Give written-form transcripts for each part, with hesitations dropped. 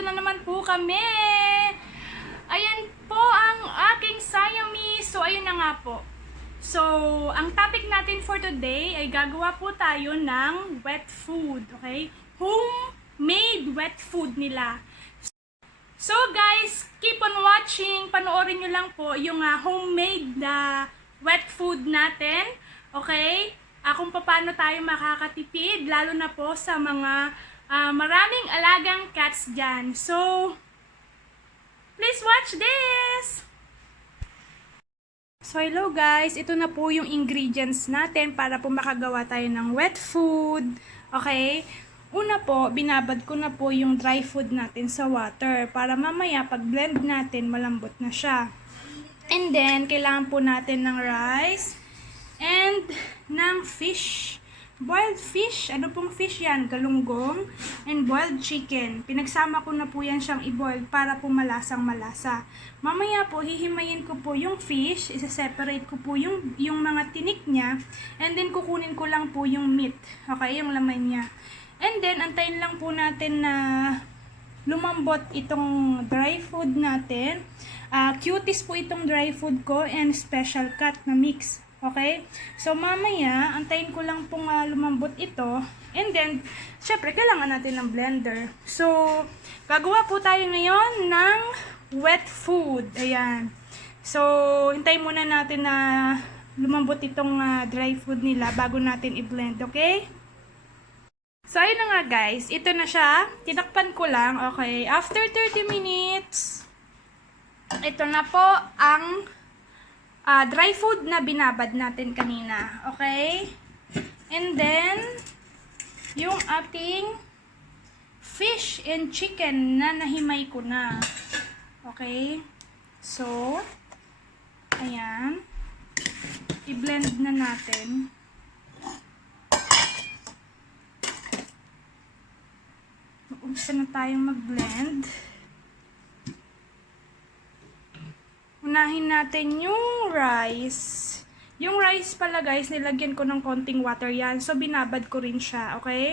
nandito na naman po kami. Ayan po ang aking Siamese. So, ayun na nga po. So, ang topic natin for today ay gagawa po tayo ng wet food. Okay? Homemade wet food nila. So, guys, keep on watching. Panoorin nyo lang po yung homemade na wet food natin. Okay? Kung paano tayo makakatipid, lalo na po sa mga maraming alagang cats dyan. So, please watch this! So, hello guys! Ito na po yung ingredients natin para po makagawa tayo ng wet food. Okay? Una po, binabad ko na po yung dry food natin sa water para mamaya pag blend natin, malambot na siya. And then, kailangan po natin ng rice and ng fish. Boiled fish. Ano pong fish yan? Galunggong and boiled chicken. Pinagsama ko na po yan siyang i-boil para po malasang malasa. Mamaya po, hihimayin ko po yung fish. Isa-separate ko po yung mga tinik niya. And then, kukunin ko lang po yung meat. Okay? Yung laman niya. And then, antayin lang po natin na lumambot itong dry food natin. Cuties po itong dry food ko and special cut na mix. Okay? So, mamaya, antayin ko lang pong lumambot ito. And then, syempre, kailangan natin ng blender. So, gagawa po tayo ngayon ng wet food. Ayan. So, hintayin muna natin na lumambot itong dry food nila bago natin i-blend. Okay? So, ayun na nga guys. Ito na siya. Tinakpan ko lang. Okay. After 30 minutes, ito na po ang dry food na binabad natin kanina. Okay? And then, yung ating fish and chicken na nahimay ko na. Okay? So, ayan. I-blend na natin. Mag-umpisa na tayong mag-blend. Unahin natin yung rice. Yung rice pala guys, nilagyan ko ng konting water yan. So, binabad ko rin siya. Okay?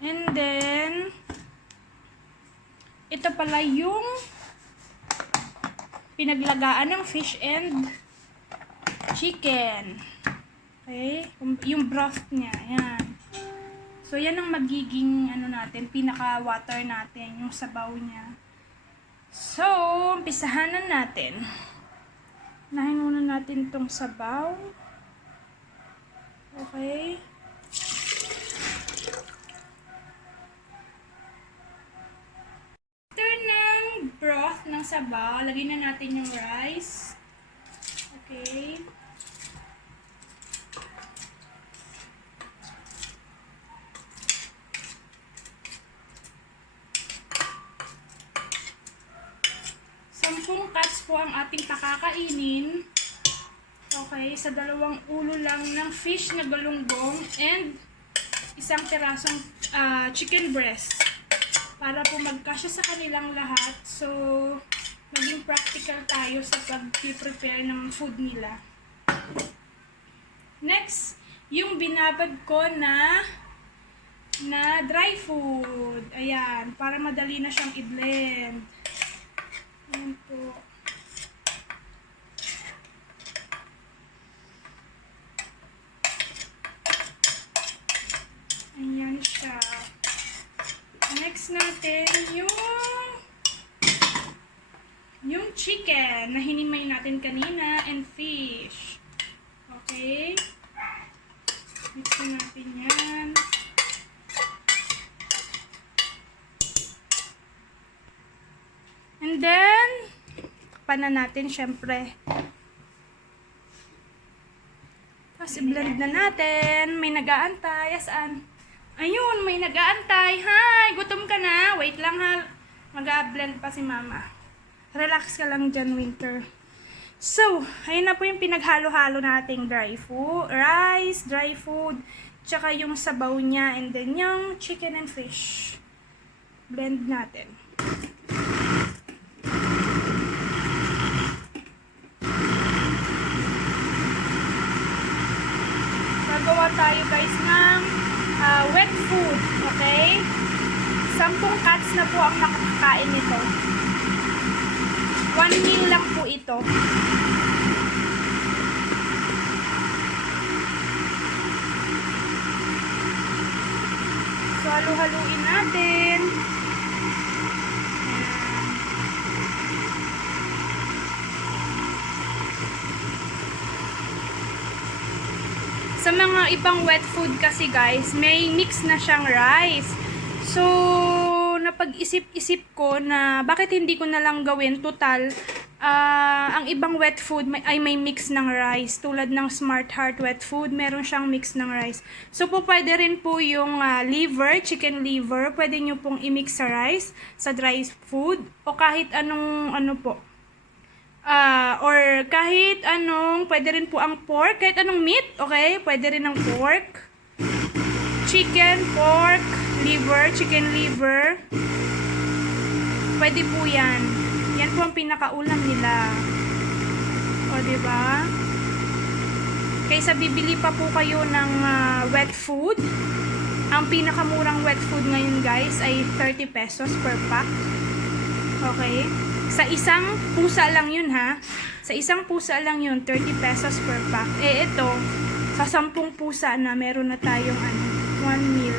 And then, ito pala yung pinaglagaan ng fish and chicken. Okay? Yung broth niya. Yan. So, yan ang magiging natin, pinaka-water natin. Yung sabaw niya. So, umpisahan na natin. Unahin muna natin itong sabaw. Okay. After ng broth ng sabaw, lagyan na natin yung rice. Okay. Sampung cuts po ang ating pakakainin. Okay, sa 2 ulo lang ng fish na galunggong and isang pirasong chicken breast. Para po magkasya sa kanilang lahat. So, maging practical tayo sa pag-prepare ng food nila. Next, yung binabad ko na dry food. Ayan, para madali na siyang i-blend. Ayan po. Ayan siya. Next natin yung chicken na hinimay natin kanina and fish. Okay? Mix na natin yan. And then, takpan na natin, syempre. Tapos, i-blend na natin. May nag-aantay. Saan? Ayun, may nag-aantay. Hi! Gutom ka na? Wait lang ha. Mag-blend pa si mama. Relax ka lang dyan, Winter. So, ayun na po yung pinaghalo-halo nating dry food. Rice, dry food, tsaka yung sabaw niya, and then yung chicken and fish. Blend natin. Gagawa tayo guys ng wet food, okay? 10 cuts na po ang kain nito. 1 meal lang po ito. So, halu-haluin natin. Sa mga ibang wet food kasi guys, may mix na siyang rice. So, napag-isip-isip ko na bakit hindi ko na lang gawin total. Ang ibang wet food ay may mix ng rice. Tulad ng Smart Heart wet food, meron siyang mix ng rice. So, pwede rin po yung liver, chicken liver. Pwede nyo pong i-mix sa rice, sa dry food, o kahit anong ano po. Or kahit anong, pwede rin po ang pork, kahit anong meat, okay? Pwede rin ang pork, chicken, pork, liver, chicken liver. Pwede po yan. Yan po ang pinakaulam nila. O, diba? Kaysa bibili pa po kayo ng wet food. Ang pinakamurang wet food ngayon guys ay 30 pesos per pack. Okay? Sa isang pusa lang yun ha. Sa isang pusa lang yun, 30 pesos per pack. Eh ito, sa 10 pusa na meron na tayong 1 meal.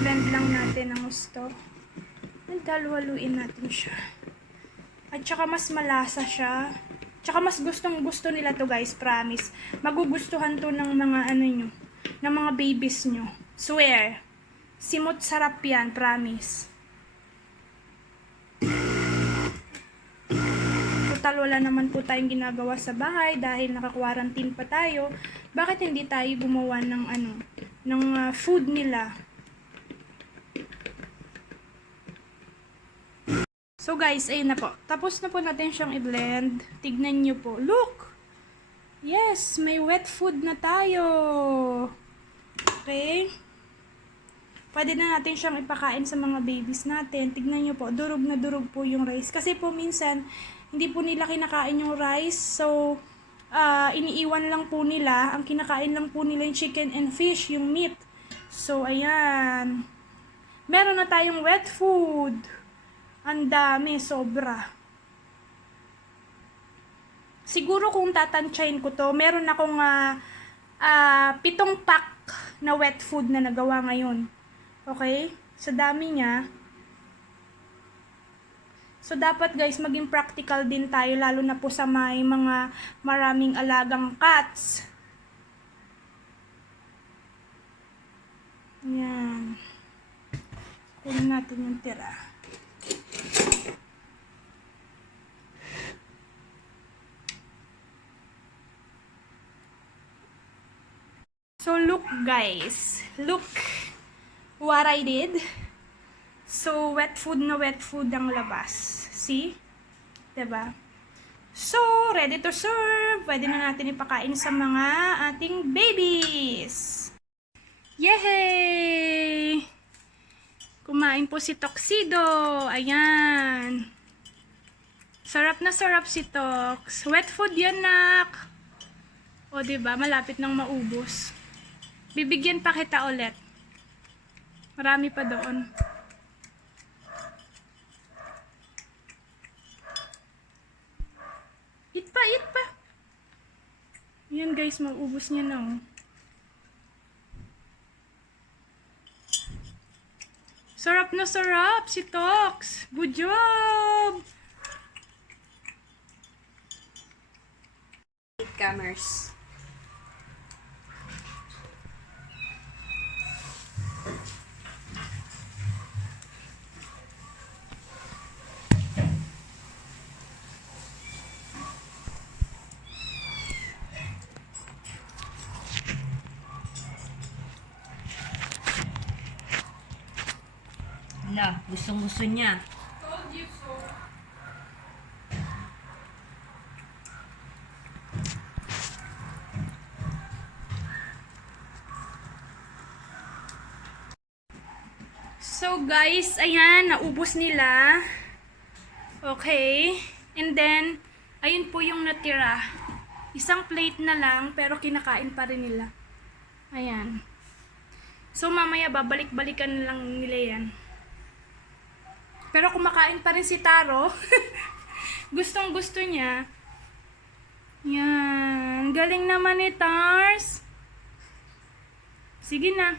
Blend lang natin ang gusto. Halu-haluin natin siya. At saka mas malasa siya. Tsaka mas gustong gusto nila to guys, promise. Magugustuhan to ng mga nyo, ng mga babies nyo. Swear. Simot sarap yan, promise. Total wala naman po tayong ginagawa sa bahay dahil naka-quarantine pa tayo. Bakit hindi tayo gumawa ng food nila? So guys, ayun na po. Tapos na po natin siyang i-blend. Tignan nyo po. Look! Yes, may wet food na tayo. Okay? Pwede na natin siyang ipakain sa mga babies natin. Tignan nyo po, durog na durog po yung rice. Kasi po minsan, hindi po nila kinakain yung rice. So, iniiwan lang po nila. Ang kinakain lang po nila yung chicken and fish, yung meat. So, ayan. Meron na tayong wet food. Ang dami, sobra. Siguro kung tatansyahin ko to, meron akong 7 pack na wet food na nagawa ngayon. Okay? Sa dami niya. So, dapat guys, maging practical din tayo, lalo na po sa may mga maraming alagang cats. Ayan. Kunin natin yung tira. So, look guys. Look what I did. So, wet food na wet food ang labas. See? Diba? So, ready to serve. Pwede na natin ipakain sa mga ating babies. Yay! Kumain po si Tuxedo. Ayan. Sarap na sarap si Tox. Wet food yan, nak. O, diba? Malapit nang maubos. Bibigyan pa kita ulit. Marami pa doon. Eat pa, eat pa. Yan guys, maubos niya na oh. Sarap na sarap si Tox. Good job! Commerce. Hala, gustong-gusto niya. Told you so. So guys, ayan, naubos nila. Okay. And then, ayun po yung natira. Isang plate na lang, pero kinakain pa rin nila. Ayan. So mamaya babalik-balikan na lang nila yan. Pero kumakain pa rin si Taro. Gustong gusto niya. Yan. Galing naman ni Tars. Sige na.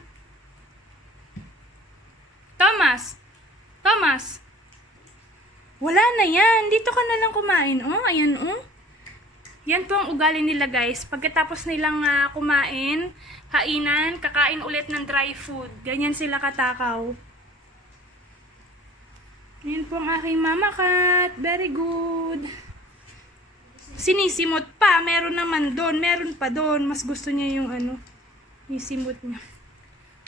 Thomas. Thomas. Wala na yan. Dito ka na lang kumain. Oh, ayan oh. Yan po ang ugali nila guys. Pagkatapos nilang kumain, kainan, kakain ulit ng dry food. Ganyan sila katakaw. Yan po ang aking mama cat. Very good. Sinisimot pa. Meron naman doon. Meron pa doon. Mas gusto niya yung isimot niya.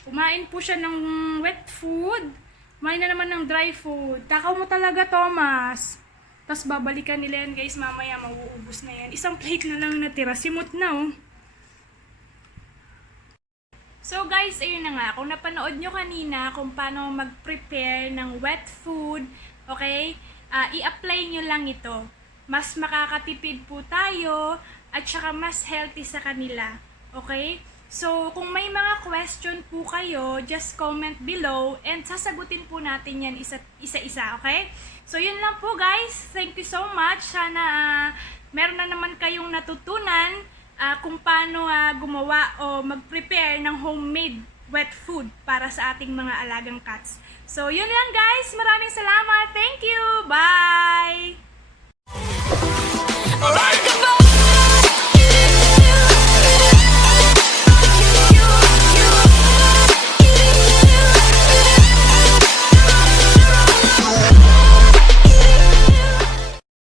Kumain po siya ng wet food. Kumain na naman ng dry food. Takaw mo talaga, Thomas. Tapos babalikan nila yan guys, mamaya mauubos na yan. Isang plate na lang natira, simot na oh. So guys, ayun na nga. Kung napanood nyo kanina kung paano mag-prepare ng wet food, okay, i-apply nyo lang ito. Mas makakatipid po tayo at saka mas healthy sa kanila. Okay? So, kung may mga question po kayo, just comment below and sasagutin po natin yan isa-isa, okay? So, yun lang po guys. Thank you so much. Sana meron na naman kayong natutunan kung paano gumawa o mag-prepare ng homemade wet food para sa ating mga alagang cats. So, yun lang guys. Maraming salamat. Thank you. Bye!